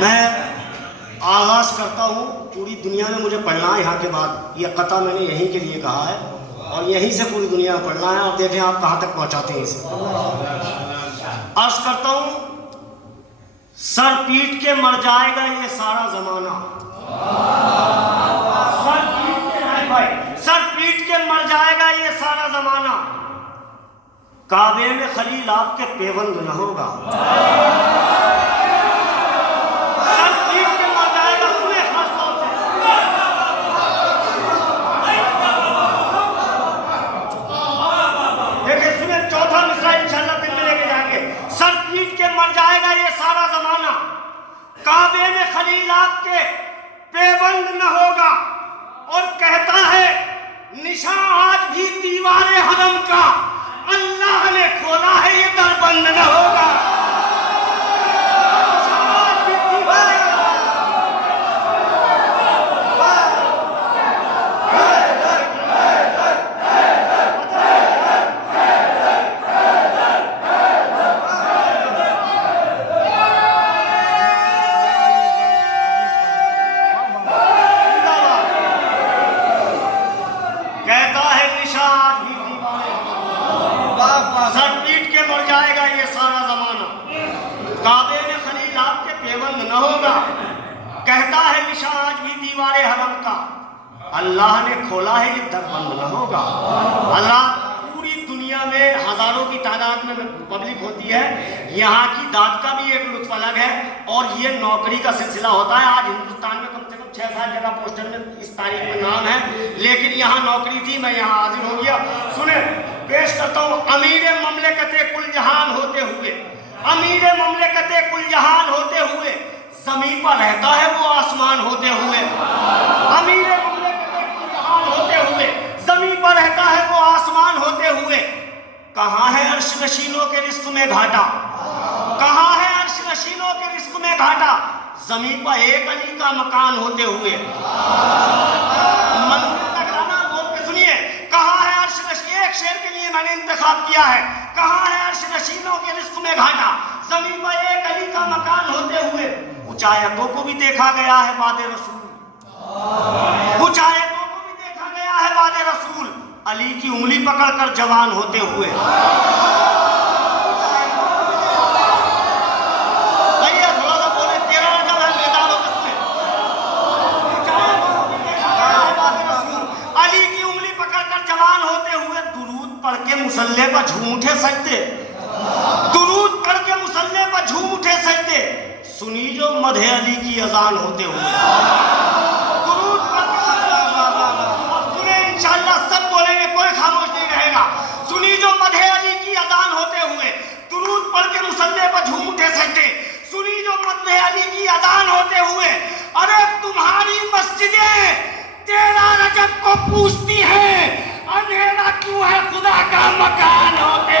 मैं आगाज़ करता हूँ। पूरी दुनिया में मुझे पढ़ना है यहाँ के बाद, ये कथा मैंने यहीं के लिए कहा है और यहीं से पूरी दुनिया में पढ़ना है। और देखें आप कहाँ तक पहुँचाते हैं इसे। अर्ज करता हूँ, सर पीट के मर जाएगा ये सारा जमाना। सर पीट के, भाई सर पीट के मर जाएगा ये सारा जमाना। काबे में खलील आपके पेवंद न होगा। सर पीट के मर जाएगा। सुने खास तौर से, देखिए सुने, चौथा मिसरा इंशाल्लाह दिन में लेके जाएंगे। सर पीट के मर जाएगा ये सारा जमाना, काबे में खलील आपके पेवंद न होगा। और कहता है निशा आज भी दीवारे हरम का, अल्लाह ने खोला है ये दर बंद न होगा। सर पीट के मर जाएगा ये सारा जमाना, काबे में खलील आपके पेवंद न होगा। कहता है निशा आज भी दीवारे हरम का, अल्लाह ने खोला है ये दर बंद न होगा। अल्लाह पूरी दुनिया में हजारों की तादाद में पब्लिक होती है, यहाँ की दाद का भी एक लुत्फ अलग है। और ये नौकरी का सिलसिला होता है। आज हिंदुस्तान में कम से कम 6-7 जगह पोस्टर में इस तारीख में नाम है, लेकिन यहाँ नौकरी थी, मैं यहाँ हाजिर हो गया। सुने, पेश करता हूँ, अमीर ममलिकते कुल जहान होते हुए, अमीर ममलिकते कुल जहान होते हुए, जमीन पर रहता है वो आसमान होते हुए। अमीर ममलिकते कुल जहान होते हुए, जमीन पर रहता है वो आसमान होते हुए। कहाँ है अर्श नशीनों के रिस्क में घाटा, कहाँ है अर्श नशीनों के रिस्क में घाटा, जमीन पर एक अली का मकान होते हुए। मंदिर तक आना बोल के सुनिए, कहाँ है अर्श नशीन, एक शेर के लिए मैंने इंतखाब किया है। कहाँ है अर्श नशीनों के रिस्क में घाटा, जमीन पर एक अली का मकान होते हुए। कुछ आयतों को भी देखा गया है बादे रसूल, कुछ आयतों को भी देखा गया है बादे रसूल, अली की उंगली पकड़कर जवान होते हुए। भैया थोड़ा सा बोले, 13 रजब है मैदान में, अली की उंगली पकड़कर जवान होते हुए। दुरूद पढ़ के मुसल्ले पर झूम उठे सजदे, दुरूद पढ़ के मुसल्ले पर झूम उठे सजदे, सुनी जो मधे अली की अजान होते हुए। दुरूद पढ़ के सुने, इंशाअल्लाह सब बोलेंगे, कोई खामोश नहीं रहेगा। सुनी जो मधे अली की अजान होते हुए, दुरूद पढ़ के मुसल्ले पर झूम उठे सजदे, सुनी जो मधे अली की अजान होते हुए। अरे तुम्हारी मस्जिदें 13 रजब को पूछती हैं, अंधेरा क्यों है खुदा का मकान होते।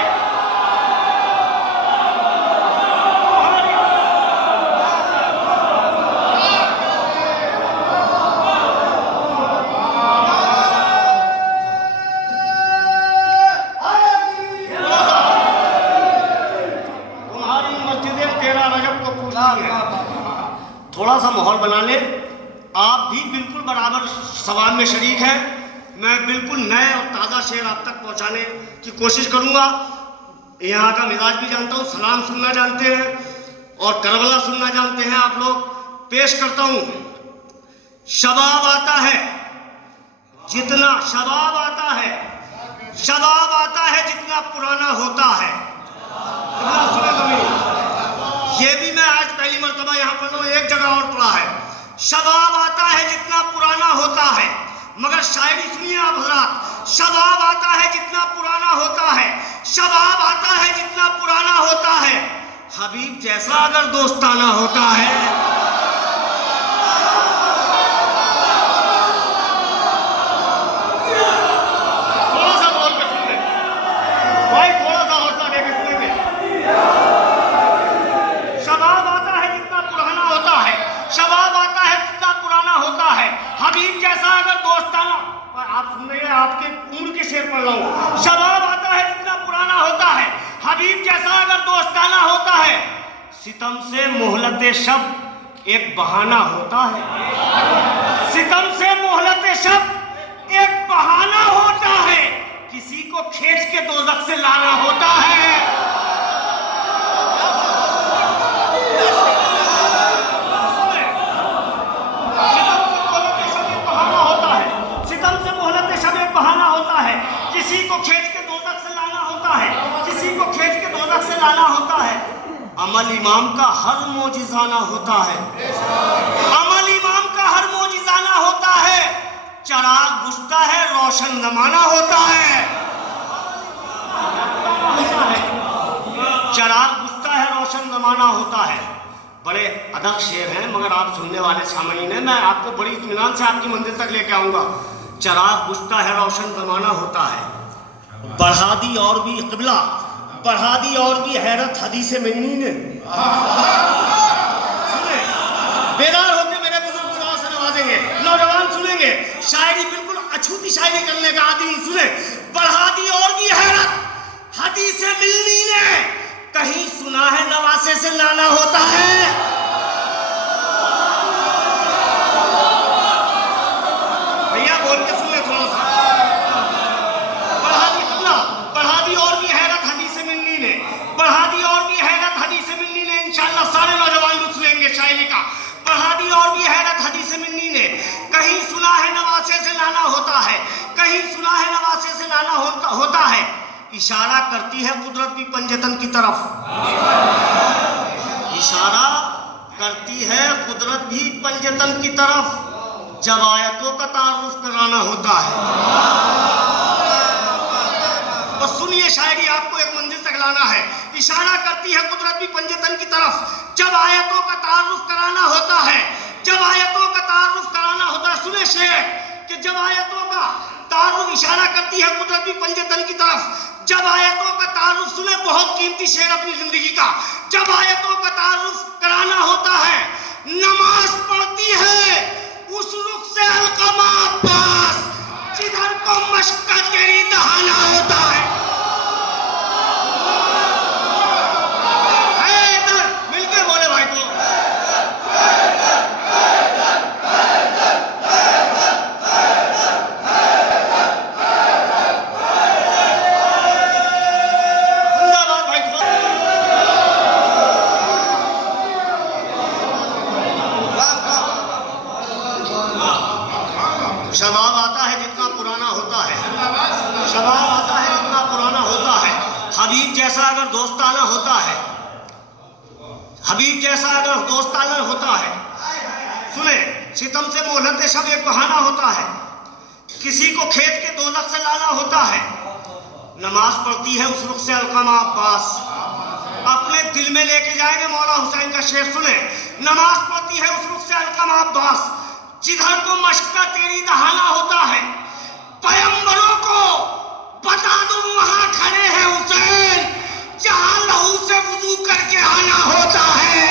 तुम्हारी मस्जिदें 13 रजब को पूछती हैं। थोड़ा सा माहौल बना ले, आप भी बिल्कुल बराबर सवाल में शरीक हैं। मैं बिल्कुल नए और ताज़ा शेर आप तक पहुंचाने की कोशिश करूंगा। यहाँ का मिजाज भी जानता हूँ, सलाम सुनना जानते हैं और करबला सुनना जानते हैं आप लोग। पेश करता हूँ, शबाब आता है जितना, शबाब आता है, शबाब आता है जितना पुराना होता है। सुने कभी, ये भी मैं आज पहली मर्तबा यहाँ पढ़ रहा हूँ, एक जगह और पढ़ा है। शबाब आता है जितना पुराना होता है, मगर शायरी सुनिए आप हज़रात। शबाब आता है जितना पुराना होता है, शबाब आता है जितना पुराना होता है, हबीब जैसा अगर दोस्ताना होता है। थोड़ा सा बोल के सुन ले भाई, थोड़ा सा हौसला देके सुनेंगे। शबाब आता है जितना पुराना होता है, शबाब आता है जितना पुराना होता है, हबीब जैसा अगर दोस्ताना। आप सुन रहे हैं, आपके उम्र के शेर पढ़ रहा हूँ। शबाब आता है जितना पुराना होता है, हबीब जैसा अगर दोस्ताना होता है। सितम से मोहलत शब एक बहाना होता है, सितम से मोहलत शब एक बहाना होता है, किसी को खींच के दोज़ख से लाना होता है। बहाना होता है, किसी को खींच के दोज़ख से लाना होता है, किसी को खींच के दोज़ख से लाना होता है। अमल इमाम का हर मोजिज़ाना होता है, अमल इमाम का हर मोजिज़ाना होता है। चराग बुझता है रोशन ज़माना होता है, चराग बुझता है रोशन ज़माना होता है। बड़े अदब शेर हैं मगर आप सुनने वाले सामईन हैं, मैं आपको बड़ी इत्मीनान से आपकी मंजिल तक लेके आऊँगा। चराग बुझता है रोशन ज़माना होता है, बढ़ा दी और भी क़िबला, बढ़ा दी और भी हैरत हदीस मिन्नी ने। सुने, बेदार होकर मेरे बुजुर्ग दुआ से नवाजेंगे, नौजवान सुनेंगे, शायरी बिल्कुल अछूती शायरी करने का आदमी। सुने, बढ़ा दी और भी हैरत हदीस मिन्नी ने, कहीं सुना है नवासे से लाना होता है। सारे नौजवान लुत्फ लेंगे शायरी का। बढ़ा दी और भी हैरत हदीस मिन्नी ने, कहीं सुना है नवासे से लाना होता है, कहीं सुना है नवासे से लाना होता है। इशारा करती है कुदरत भी पंजतन की तरफ, इशारा करती है कुदरत भी पंजतन की तरफ, जब आयतों का तारुफ कराना होता है। और सुनिए शायरी आपको एक मंजिल तक लाना है। इशारा करती है कुदरत भी पंजतन की तरफ, जब आयतों का तारुफ कराना होता है, जब आयतों का तारुफ कराना होता है। सुने शेर कि जब आयतों का तारुफ, इशारा करती है कुदरत भी पंजतन की तरफ, जब आयतों का तारुफ। सुने बहुत कीमती शेर अपनी जिंदगी का, जब आयतों का तारुफ कराना होता है, नमाज पढ़ती है उस रुख से अलकमा अब्बास, जिधर को मशक्कत तेरी दहाना होता है। इधर मिलके बोले भाई को, जिंदाबाद भाई को। शबाब आता है जितना पुराना होता है, शबाब आता है जितना पुराना होता है। हबीब जैसा अगर दोस्ताना होता है, हबीब जैसा अगर दोस्ताना होता है। सुने, सितम से मोहलत शब एक बहाना होता है, किसी को खेत के दोज़ख से लाना होता है। नमाज पढ़ती है उस रुख से अलकमा अब्बास, अपने दिल में लेके जाएंगे मौला हुसैन का शेर। सुने, नमाज पढ़ती है उस रुख से अलकमा अब्बास, जिधर को मशक्कत तेरी दहाना होता है। पैगंबरों को बता दो वहां खड़े हैं हुसैन, जहां लहू से वुजू करके आना होता है।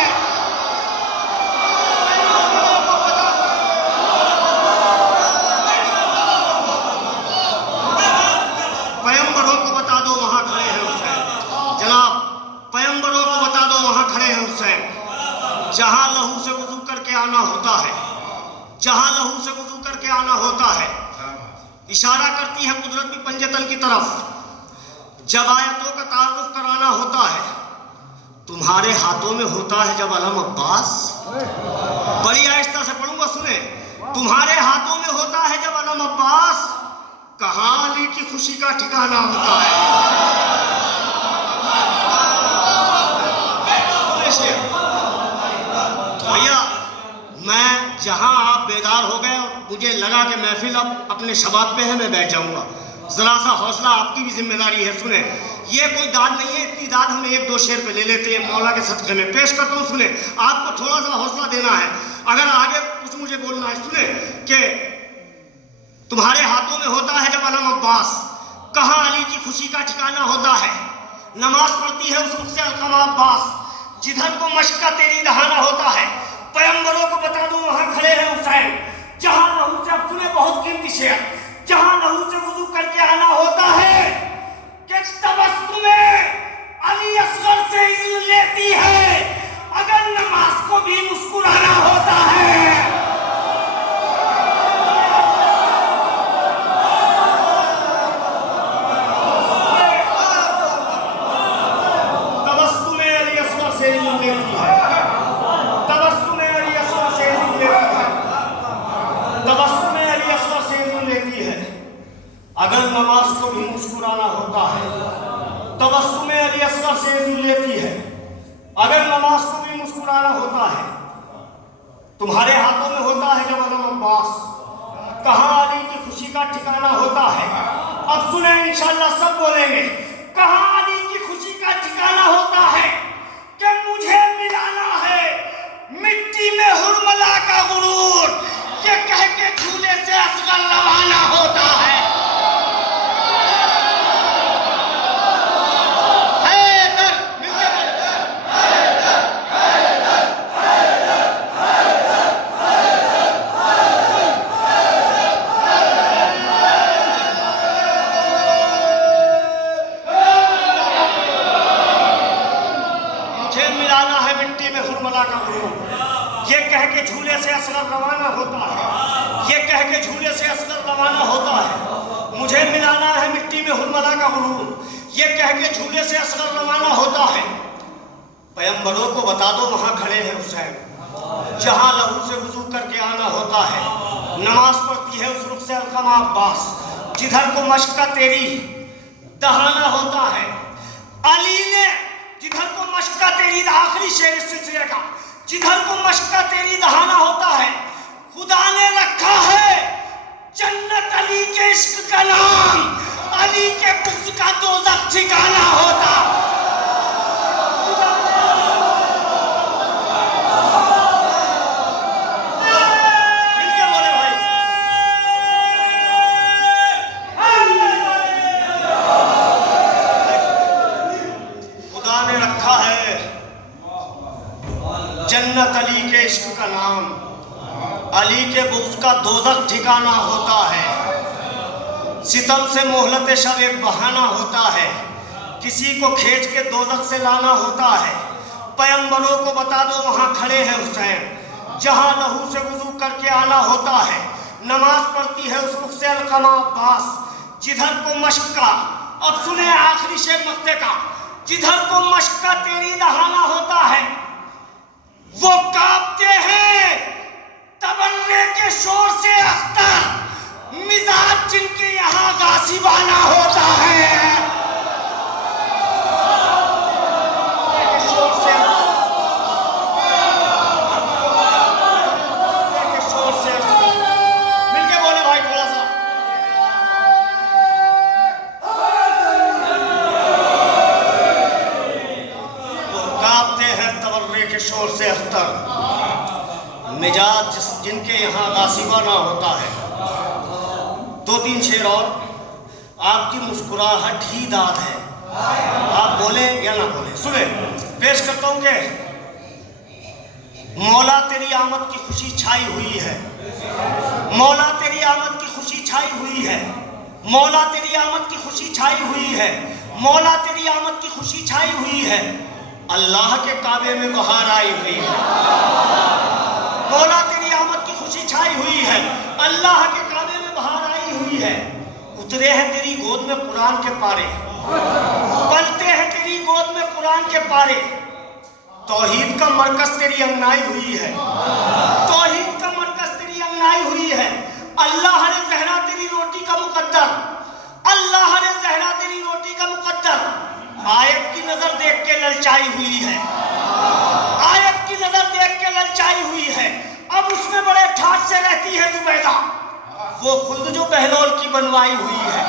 पैगंबरों को बता दो वहां खड़े हैं हुसैन, जनाब पैगंबरों को बता दो वहां खड़े हैं हुसैन, जहां लहू से वुजू करके आना होता है, जहां लहू से वुजू करके आना होता है। इशारा करती है कुदरत भी पंजतन की तरफ, जब आयतों का तारुफ कराना होता है। तुम्हारे हाथों में होता है जब अलम अब्बास, बड़ी आहिस्ता से पढ़ूंगा। सुने, तुम्हारे हाथों में होता है जब अलम अब्बास, कहां अली की खुशी का ठिकाना होता है। भैया मैं जहां आप बेदार हो गए, मुझे लगा कि महफिल अब अपने शबाब पे है, मैं बैठ जाऊंगा। जरा सा हौसला, आपकी भी जिम्मेदारी है। सुने, ये कोई दाद नहीं है, इतनी दाद हम एक दो शेर पे ले लेते हैं, मौला के सदक़े में पेश करता हूँ। सुने, आपको थोड़ा सा हौसला देना है, अगर आगे कुछ मुझे बोलना है। सुने कि तुम्हारे हाथों में होता है जब अलम अब्बास, कहां अली की खुशी का ठिकाना होता है। नमाज पढ़ती है उस रुख से अलकमा अब्बास, जिधर को मशक्कत तेरी दहाना होता है। पैगंबरों को बता दो वहां खड़े हैं हुसैन, जहां लहू से, सुने बहुत कीमती शेर, जहां लहू से वुजू करके आना होता है। कि तबस्सुमे अली असगर से इज़्न लेती है, अगर नमाज को भी मुस्कुराना तुम्हारे हाथों में होता है जबल अब्बास, कहाँ अली की खुशी का ठिकाना होता है। अब सुने इंशाअल्लाह सब बोलेंगे, कहाँ अली की खुशी का ठिकाना होता है कि मुझे मिलाना है मिट्टी में हुरमला का गुरूर, ये कह के झूले से असगर रवाना होता है। ये कह के झूले से असगर रवाना होता है, ये कह के झूले से असगर रवाना होता है। मुझे मिलाना है मिट्टी में हुरमला का गुरूर, ये कह के झूले से असगर रवाना होता है। पैगंबरों को बता दो वहां खड़े हैं हुसैन, जहां लहू से वुजू करके आना होता है। नमाज पढ़ती है उस रुख से अलकमा अब्बास, जिधर को मश्क का तेरी दहाना होता है। अली ने जिधर को मश्क का तेरी, आखिरी शेर इस सिलसिले का, जिधर को मश्क का तेरी दहाना होता है, खुदा ने रखा है जन्नत अली के इश्क का नाम, अली के बुग़्ज़ का दोज़ख ठिकाना होता। मिलके बोले भाई, खुदा ने रखा है जन्नत अली के इश्क का नाम, अली के बुग़्ज़ का दोज़ख ठिकाना होता है। सितम से मोहलत शब एक बहाना होता है, किसी को खींच के दोज़ख से लाना होता है। पैगंबरों को बता दो वहाँ खड़े हैं हुसैन, जहाँ लहू से वुज़ू करके आना होता है। नमाज पढ़ती है उस रुख से अलकमा अब्बास, जिधर को मश्क का, अब सुने आखिरी शेर मक्ते का, जिधर को मश्क का तेरी दहाना होता है। वो कांपते हैं तबर्रे के शोर से अख्तर, मिजाज जिनके यहाँ गासिबाना होता है। मिलके बोले भाई थोड़ा सा, वो कांपते हैं तबर्रे के शोर से अख्तर, मिजाज जिनके यहाँ गासिबाना होता है। दो तीन शेर और, आपकी मुस्कुराहट ही दाद है, आप बोले या ना बोले। सुने पेश करता हूँ कि मौला तेरी आमद की खुशी छाई हुई है, मौला तेरी आमद की खुशी छाई हुई है, मौला तेरी आमद की खुशी छाई हुई है, मौला तेरी आमद की खुशी छाई हुई है। अल्लाह के काबे में बहार आई हुई है, मौला तेरी आमद की खुशी छाई हुई है, अल्लाह के काबे में बहार आई हुई है। उतरे हैं तेरी गोद में कुरान के पारे, पलते हैं तेरी गोद में कुरान के पारे। तौहीद का मरकज तेरी अंगनाई हुई है, तौहीद का मरकज तेरी अंगनाई हुई है। अल्लाह ने ज़हरा तेरी रोटी का मुकद्दर, अल्लाह ने ज़हरा तेरी रोटी का मुकद्दर। आयत की नजर देख के ललचाई हुई है, आयत की नजर देख के ललचाई हुई है। अब उसमें बड़े ठाठ से रहती है जुबैदा, वो खुद जो बहलोल की बनवाई हुई है।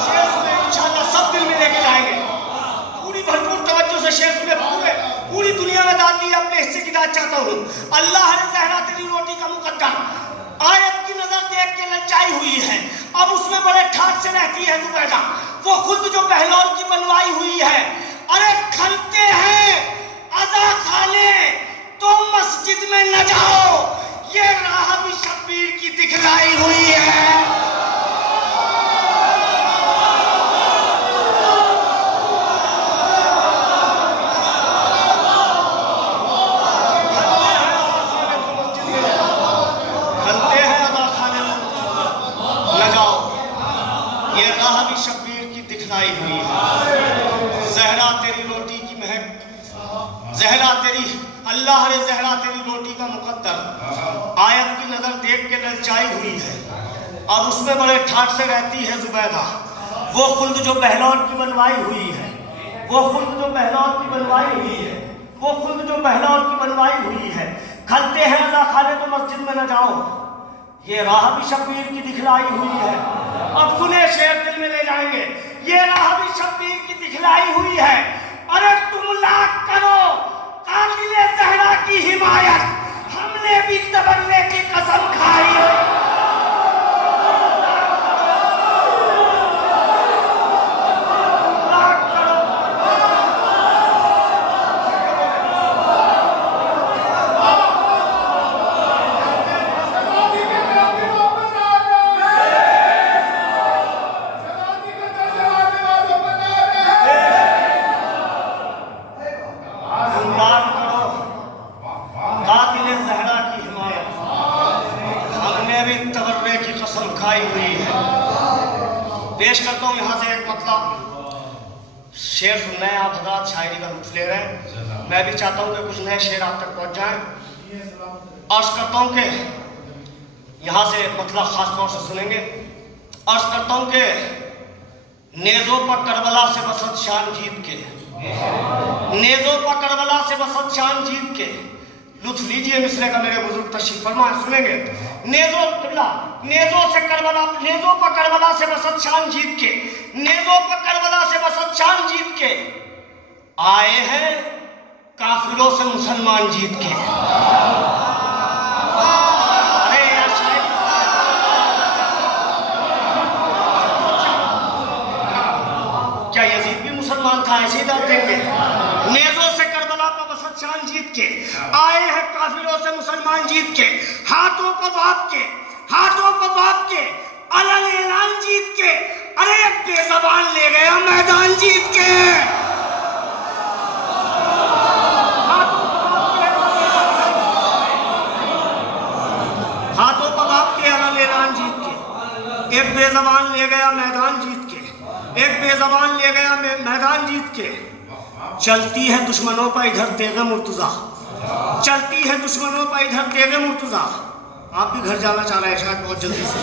शेर में इंशाअल्लाह सब दिल में लेके जाएंगे, पूरी भरपूर तवज्जो से शेर में पूरी दुनिया में डाल दी अपने हिस्से की दाद चाहता हूँ। अल्लाह ने ज़हरा तेरी रोटी का मुकद्दर, आयत की नजर देख के ललचाई हुई है। अब उसमें बड़े ठाठ से रहती है जुबैदा, वो खुद जो बहलोल की बनवाई हुई है। अरे खलते हैं अज़ा खाने तो मस्जिद में न जाओ, ये राह भी शब्बीर की दिखलाई हुई है। खलते हैं अज़ा खाने न जाओ, ये राह भी शब्बीर की दिखलाई हुई है। ज़हरा तेरी रोटी की महक, ज़हरा तेरी, अल्लाह ने ज़हरा तेरी रोटी का मुकद्दर, आयत की नज़र देख के ललचाई हुई है। अब उसमें बड़े ठाठ से रहती है जुबैदा, वो खुद जो बहलोल की बनवाई हुई है, वो खुद जो बहलोल की बनवाई हुई है, वो खुद जो जो बहलौल की बनवाई हुई है, खलते हैं रजा खाने तो मस्जिद में न जाओ, ये राह भी शब्बीर की दिखलाई हुई है। अब सुने शेर दिल में ले जाएंगे, ये राह भी शब्बीर की दिखलाई हुई है। अरे तुम लाख करो कातिले ज़हरा की हिमायत, हमने भी तबर्रे की कसम खाई है। पेश करता हूँ यहाँ से एक मतलब शेर सुनना है, आप हज़रात शायरी का लुत्फ ले रहे हैं, मैं भी चाहता हूँ कि कुछ नए शेर आप तक पहुँच जाएं। अर्ज करता हूँ कि यहाँ से मतलब ख़ास तौर से सुनेंगे। अर्ज करता हूँ कि नेज़ों पर करबला से बसत शान जीत के, नेज़ों पर करबला से बसत शान जीत के, लुत्फ लीजिए मिसरे का मेरे बुजुर्ग तशरीफ फरमा सुनेंगे। नेज़ों पर करबला से बसत शान जीत के, नेज़ों पर करबला से बसत शान जीत के, आए हैं काफिरों से मुसलमान जीत के। अरे यार क्या यजीद भी मुसलमान था? ऐसे ही दाद देंगे। नेज़ों से करबला पर बसत शान जीत के, आए हैं काफिरों से मुसलमान जीत के, हाथों पर बाप के, हाथों पर बाप के, अलग ऐलान जीत के, अरे एक बेज़बान ले गया मैदान जीत के। हाथों पर बाप के, अलग ऐलान जीत के, एक बेज़बान ले गया मैदान जीत के, एक बेज़बान ले गया मैदान जीत के। चलती है दुश्मनों पर इधर तेगे मुर्तज़ा, चलती है दुश्मनों पर इधर तेगे मुर्तज़ा। आप भी घर जाना चाह रहे हैं शायद बहुत जल्दी से।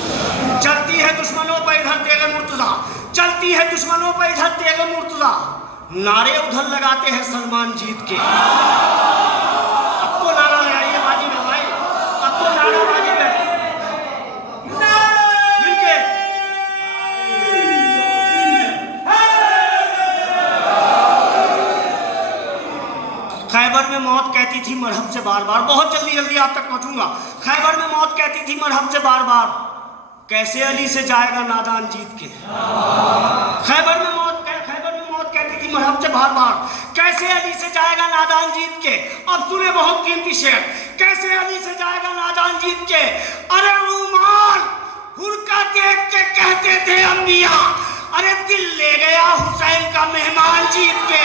चलती है दुश्मनों पर इधर तेगे मुर्तज़ा, चलती है दुश्मनों पर इधर तेगे मुर्तज़ा, नारे उधर लगाते हैं सलमान जीत के। अब तो नारा लगाइए बाजी में भाई, अब तो नारा बाजी में मिलके। खैबर में मौत कहती थी मरहब से बार बार, बहुत जल्दी जल्दी आप तक पहुंचूंगा। खैबर में मौत कहती थी मरहब से बार बार, कैसे अली से जाएगा नादान जीत के। खैबर में मौत कहती थी मरहब से बार बार, कैसे अली से जाएगा नादान जीत के। अब सुने बहुत कीमती शेर, कैसे अली से जाएगा नादान जीत के। अरे रूमाल हुरका देख के कहते थे अंबिया, अरे दिल ले गया हुसैन का मेहमान जीत के।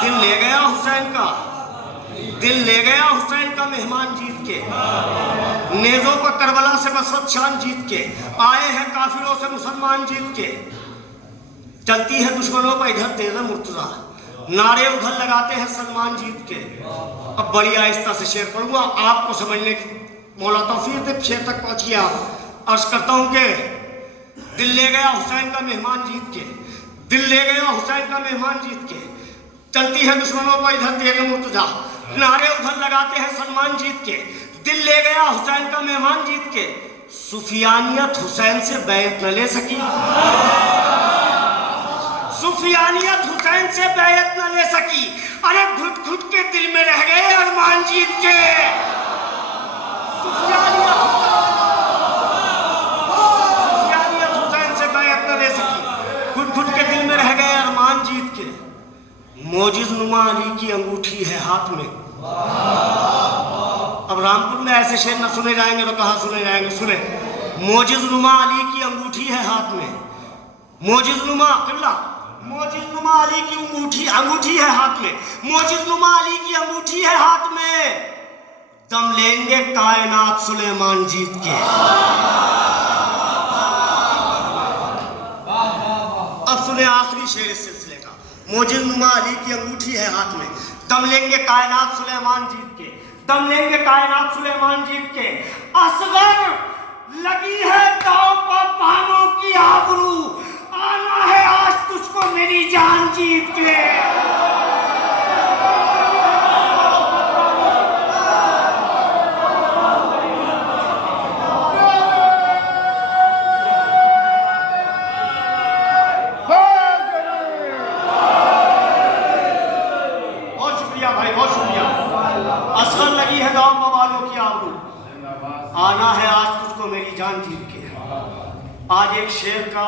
दिल ले गया हुसैन का, दिल ले गया हुसैन का मेहमान जीत के। नेज़ों पर करबला से बसत शान जीत के, आए हैं काफिरों से मुसलमान जीत के। चलती है दुश्मनों पर इधर तेगे मुर्तज़ा, नारे उधर लगाते हैं सलमान जीत के। अब बड़ी आहिस्ता से शेर पढ़ूंगा, आपको समझने की मौला तौफीक दे, शेर तक पहुंचिए आप। अर्ज करता हूं कि दिल ले गया हुसैन का मेहमान जीत के, दिल ले गया हुसैन का मेहमान जीत के। चलती है दुश्मनों पर इधर तेगे मुर्तज़ा, नारे उधर लगाते हैं सलमान जीत के। दिल ले गया हुसैन का मेहमान जीत के, सुफियानियत हुसैन से बैत न ले सकी, सुफियानियत हुसैन से बैत न ले सकी। अरे घुट घुट के दिल में रह गए अरमान जीत के। सुफियानियत हुसैन से बैत न ले सकी, घुट घुट के दिल में रह गए अरमान जीत के। मोजिज़ नुमा अली की अंगूठी है हाथ में। अब रामपुर में ऐसे शेर न सुने जाएंगे तो कहाँ सुने जाएंगे। सुने, मोजिज़ नुमा अली की अंगूठी है हाथ में, मोजिज़ नुमा किबला, मोजिज़ नुमा अली की अंगूठी है हाथ में, मोजिज़ नुमा अली की अंगूठी है हाथ में। दम लेंगे कायनात सुलेमान जीत के। अब सुने आखिरी शेर इस सिलसिले का, मोजिज़ नुमा अली की अंगूठी है हाथ में, दम लेंगे कायनात सुलेमान जीत के, दम लेंगे कायनात सुलेमान जीत के। असगर लगी जीत के। आज एक शेर का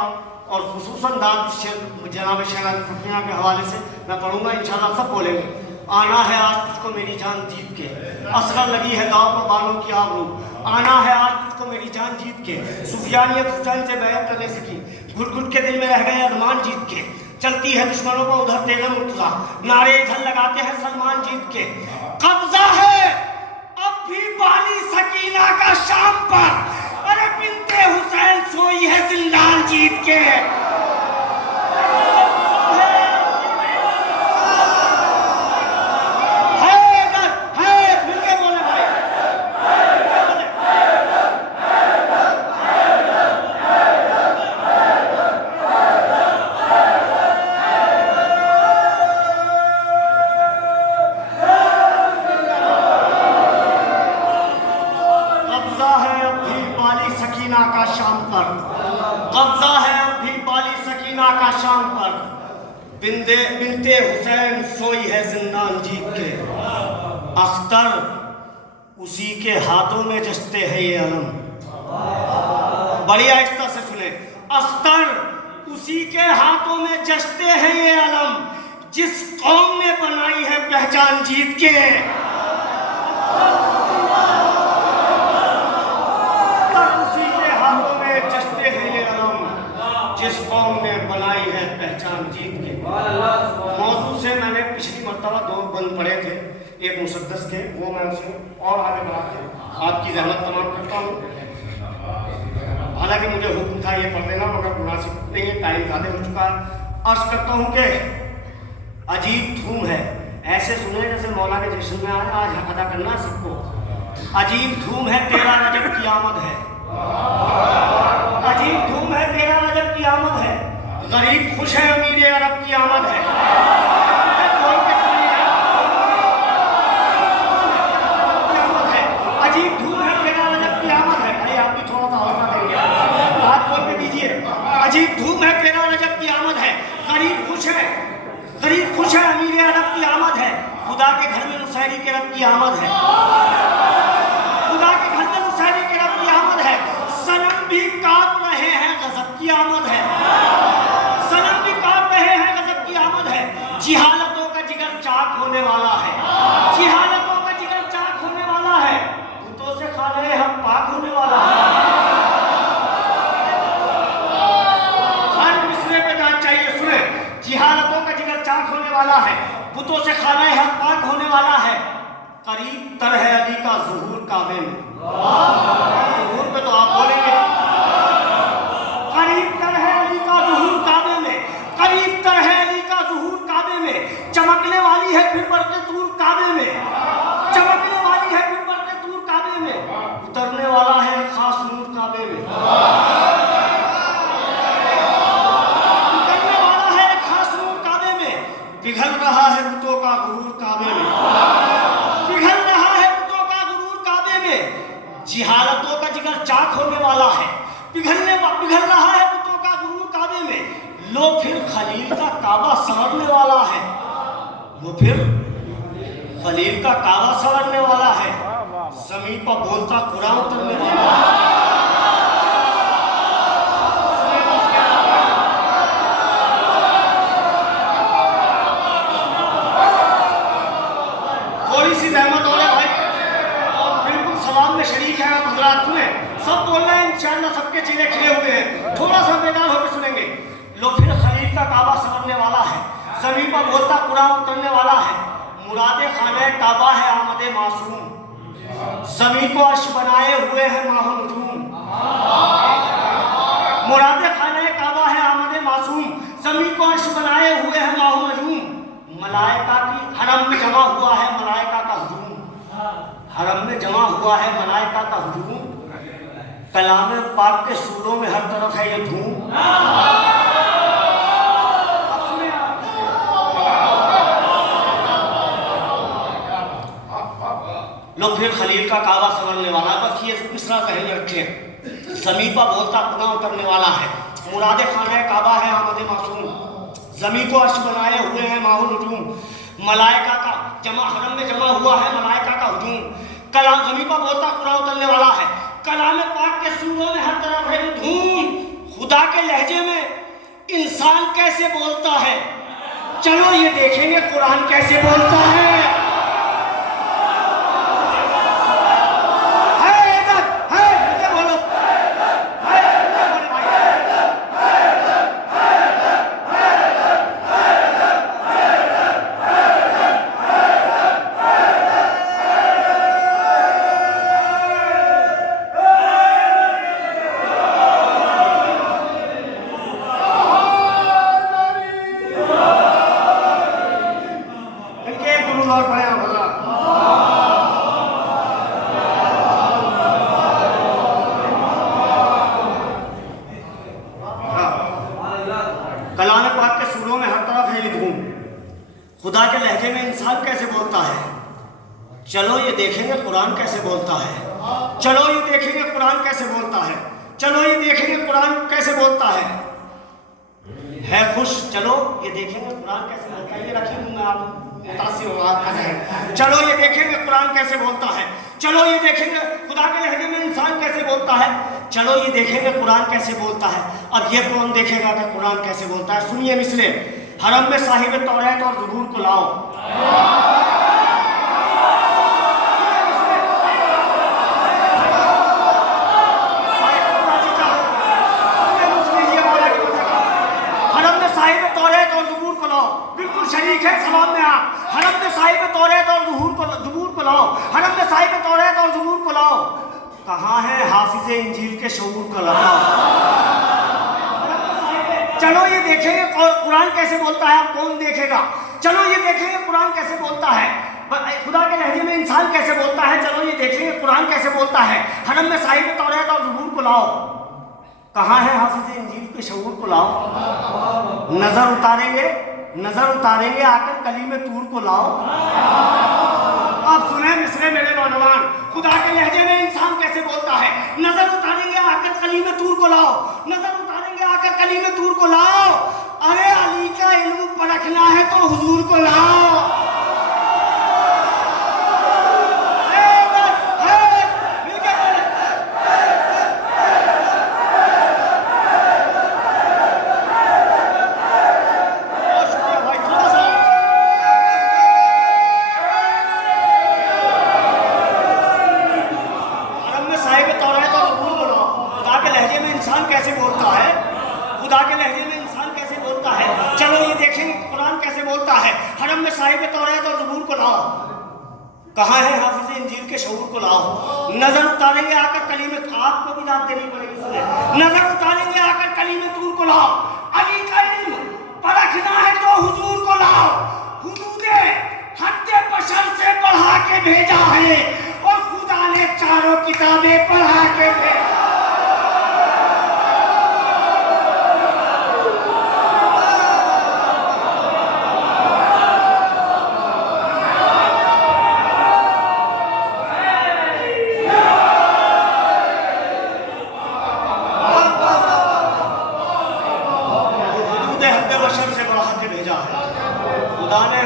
और खुसूसन दाद शेर जनाब शहजाद फुटिया के हवाले से मैं पढ़ूंगा, इंशाल्लाह सब बोलेंगे। आना है आज तुझको मेरी जान जीत के, असगर लगी है दाव पर बानों की आबरू। आना है आज तुझको मेरी जान जीत के, सुफियानियत हुसैन से बैत करने सकी, घुट घुट के दिल में रह गए अरमान जीत के। चलती है दुश्मनों पर उधर तेगा मुर्तजा, नारे इधर लगाते हैं सलमान जीत के। कब्जा है अब भी बानी सकीना का शाम पर, अरे बिन्ते हुसैन सोई है जिंदान जीत के। कब्जा है अब भी बाली सकीना का शाम पर, बिन्ते हुसैन सोई है जिंदान जीत के। अख्तर उसी के हाथों में जचते हैं ये अलम, बड़ी आहिस्ता से सुने। अख्तर उसी के हाथों में जचते हैं ये अलम, जिस कौम ने बनाई है पहचान जीत के। जिस कौम ने बनाई है पहचान जीत के। मौजू से मैंने पिछली मर्तबा 2 बंद पढ़े थे, एक मुसद्दस के, वो मैं उसे और आगे बढ़ा के आपकी जहमत तमाम करता हूँ। हालांकि मुझे हुक्म था ये पढ़ देना, मगर मुनासिब नहीं है, टाइम ज़्यादा हो चुका है। अर्ज करता हूँ कि अजीब धूम है, ऐसे सुने जैसे मौला के जश्न में आए, आज हक अदा करना सबको। अजीब धूम है 13 रजब की आमद है, अजीब धूम है 13 रजब की आमद है, गरीब खुश है अमीर अरब की आमद है। अजीब धूम है 13 रजब की आमद है, अरे आप भी थोड़ा सा हौसला देंगे, हाथ बोल के दीजिए। अजीब धूम है 13 रजब की आमद है, गरीब खुश है अमीर अरब की आमद है। खुदा के घर में मुसहरी के रब की आमद है, खुदा के घर में मुसहरी के रब की आमद है। सनम भी कांप रहे हैं गजब की आमद है, सनम भी कांप रहे हैं गजब की आमद है। जिहालतों का जिगर चाक होने वाला है, जिहालतों का जिगर चाक होने वाला है, भूतों से खाने हम पाक होने वाला है। हर मिसरे पे जान चाहिए, सुने। जिहालतों का जिगर चाक होने वाला है, भूतों से खाना हम पाक होने वाला है। करीब तर है अली का ज़ुहूर काबे में, ज़ुहूर पे तो आप बोलेंगे। करीब तर है अली का ज़ुहूर काबे में, करीब तर है अली का ज़ुहूर काबे में। चमकने वाली है फिर बढ़ते तूर काबे में, चमकने वाली है फिर बढ़ते तूर काबे में। उतरने वाला है खास नूर काबे में, उतरने वाला है खास नूर काबे में। पिघल रहा है बुतों का गुरूर काबे में, पिघल रहा है बुतों का गुरूर काबे में। जिहालतों का जिगर चाक होने वाला है, पिघल रहा है बुतों का गुरूर काबे में। लो फिर खलील का काबा संवरने वाला है, लो फिर खलील का काबा संवरने वाला है। ज़मीन पर बोलता कुरान उतरने वाला है। थोड़ी सी रहमत हो भाई, और बिल्कुल सवाल में शरीक है आप हजरात, सुने। सब बोल रहे हैं इंशाअल्लाह, सबके चीज़ें खिले हुए हैं, थोड़ा सा बेदार होकर सुनेंगे। लो फिर खलील का काबा संवरने वाला है, ज़मीन पर बोलता कुरान उतरने वाला है। मुरादे खाने काबा है आमदे मासूम, ज़मीन को अर्श बनाए हुए हैं माहो नजूम। मुरादे खाने काबा है आमदे मासूम, ज़मीन को अर्श बनाए हुए हैं माहो नजूम। मलाइका की हरम में जमा हुआ है मलाइका का हुजूम, हरम में जमा हुआ है मलाइका का हुजूम। कलाम पाक के सूरों में हर तरफ है ये धूम। लोग फिर खलील का काबा संवरने वाला, बस ये मिसरा जहन में रखें। ज़मीन पर बोलता कुरान उतरने वाला है, मुरादे खाना काबा है आमदे मासूम। ज़मीन को अर्श बनाए हुए हैं माहो नजूम। मलाइका का जमा हरम में जमा हुआ है मलाइका का हुजूम। कलाम ज़मीन पर बोलता कुरान उतरने वाला है, कलाम पाक के सूरों में हर तरफ है धूम। खुदा के लहजे में इंसान कैसे बोलता है, चलो ये देखेंगे कुरान कैसे बोलता है। कलाम पाक के सूरों में हर तरफ है ये धूम। खुदा के लहजे में इंसान कैसे बोलता है, चलो ये देखेंगे कुरान कैसे बोलता है। चलो ये देखेंगे कुरान कैसे बोलता है। चलो ये देखेंगे कुरान कैसे बोलता है खुश। चलो ये देखेंगे कुरान कैसे बोलता है। ये रखिए मैं आप मुतासिर हो आपका जहन। चलो ये देखेंगे कुरान कैसे बोलता है। चलो ये देखेंगे खुदा के लहजे में इंसान कैसे बोलता है। चलो ये देखेंगे कुरान कैसे बोलता है। अब ये कौन देखेगा कि कुरान कैसे बोलता है। सुनिए मिसरे, हरम में साहिब तौरात और ज़बूर को लाओ। हरम में साहिब तौरात और ज़बूर को लाओ। बिल्कुल शरीक है सवाल में आप। हरम में साहिब तौरात और ज़बूर को लाओ। हरम में साहिब तौरात और ज़बूर को लाओ। कहाँ है हाफिज इंजील के शऊर का लगाओ। चलो ये देखेंगे कुरान कैसे बोलता है। आप कौन देखेगा। चलो ये देखेंगे कुरान कैसे बोलता है। खुदा के लहजे में इंसान कैसे बोलता है। चलो ये देखेंगे कुरान कैसे बोलता है। हरम में साहिब तौरात और ज़बूर को लाओ। कहाँ है हाफिज इंजील के शऊर को लाओ। नजर उतारेंगे आकर कलीम तूर को लाओ। आप सुने मिसरे मेरे नौजवान, खुदा के लहजे में इंसान कैसे बोलता है। नजर उतारेंगे आकर कलीम तूर को लाओ। नजर उतारेंगे आकर कलीम तूर को लाओ। अरे अली का इल्म परखना है तो हुजूर को लाओ। कहाँ है हाफिज इंजील के शऊर को लाओ। नजर उतारेंगे आकर कलीमे, आपको भी दाद देनी पड़ेगी इसमें। नजर उतारेंगे आकर कलीमे तूर को लाओ। अली का इल्म परखना है तो हुजूर को लाओ। हुजूर ने हत्ते बशर से पढ़ा के भेजा है और खुदा ने चारों किताबें पढ़ा के भेजा।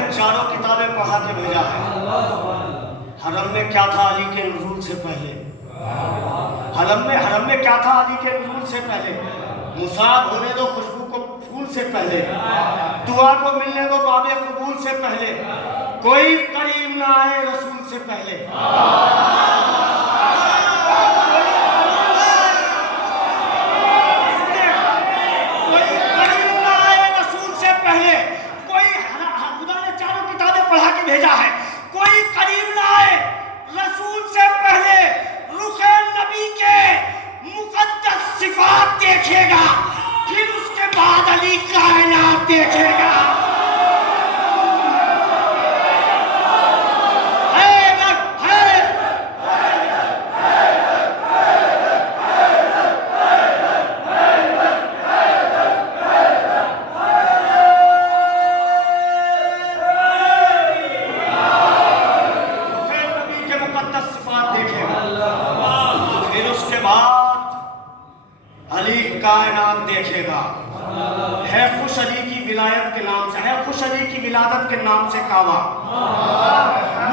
चारों किताबें पढ़ा के भेजा है। हरम में क्या था अली के नुज़ूल से पहले। हरम में क्या था अली के नुज़ूल से पहले। मुसाब होने दो खुशबू को फूल से पहले। दुआ को मिलने दो बाबे कबूल से पहले। कोई करीब ना आए रसूल से पहले। भेजा है कोई करीब ना आए रसूल से पहले। रुखे नबी के मुकद्दस सिफात देखेगा, फिर उसके बाद अली कायनात देखेगा। कायनात देखेगा। है खुश अली की विलायत के नाम से, है खुश अली की विलादत के नाम से कावा।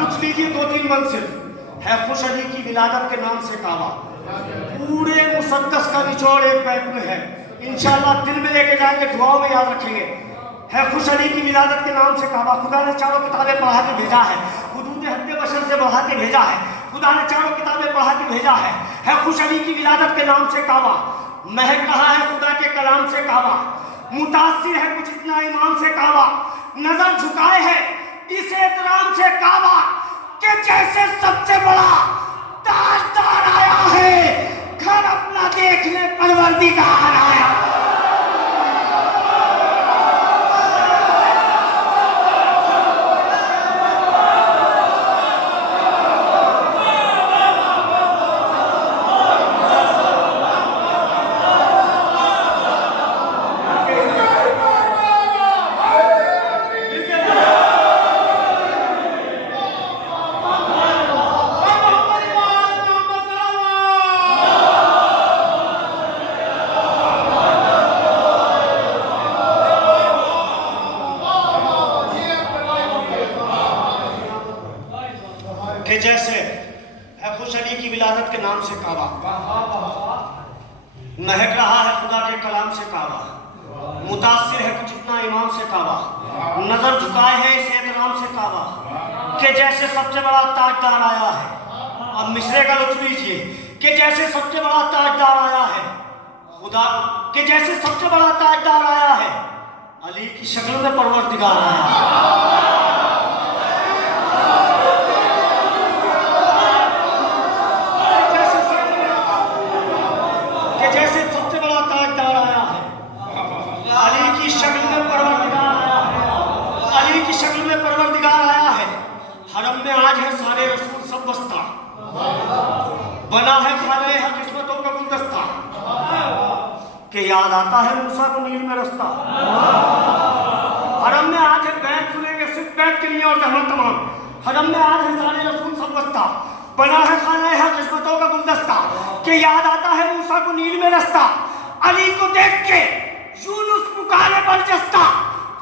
लुत्फ लीजिए 2-3 मंजिल। है खुश अली की विलादत के नाम से कावा। पूरे मुसद्दस का निचोड़ एक बैत में है। इंशाअल्लाह दिल में लेके जाएंगे, दुआओं में याद रखेंगे। है खुश अली की विलादत के नाम से काबा, खुदा ने चारों किताबें पढ़ा के भेजा है। हुदूद हद्द बशर से बढ़ा के भेजा है। खुदा ने चारों किताबें पढ़ा के भेजा है खुश अली की विलादत के नाम से काबा। महक कहा है खुदा के कलाम से काबा। मुतासिर है कुछ इतना इमाम से काबा। नजर झुकाए है इस एहतराम से काबा कि जैसे सबसे बड़ा ताजदार आया है, घर अपना देखने परवरदिगार आया। कि जैसे है खुश अली की विलादत के नाम से काबा, महक रहा है खुदा के कलाम से काबा। मुतासिर है कुछ इतना इमाम से काबा। नजर झुकाए है इस एहतराम से काबा कि जैसे सबसे बड़ा ताजदार आया है। अब मिसरे का लुत्फ लीजिए कि जैसे सबसे बड़ा ताजदार आया है खुदा, कि जैसे सबसे बड़ा ताजदार आया है, अली की शक्ल में परवरदिगार आया है। हरम में आज है सारे रसूल सब बस्ता, बना है खाने हर किस्मतों का गुलदस्ता, के याद आता है मूसा को नील में रास्ता। हरम में आज है बैत सुनेंगे सिर्फ बैत के लिए और जहां तमाम। हरम में आज है सारे रसूल सब बस्ता, बना है खाने हर किस्मतों का गुलदस्ता, के याद आता है मूसा को नील में रास्ता। अली को देख के यूनुस पुकारे बरजस्ता,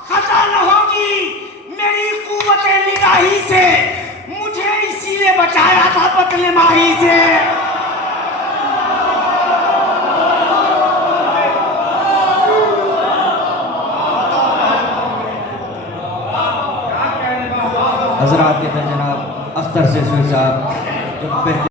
खता न होगी मेरी कुव्वते निगाही से, मुझे इसीलिए बचाया था पतले माही से। हजरात के जनाब अख्तर से साहब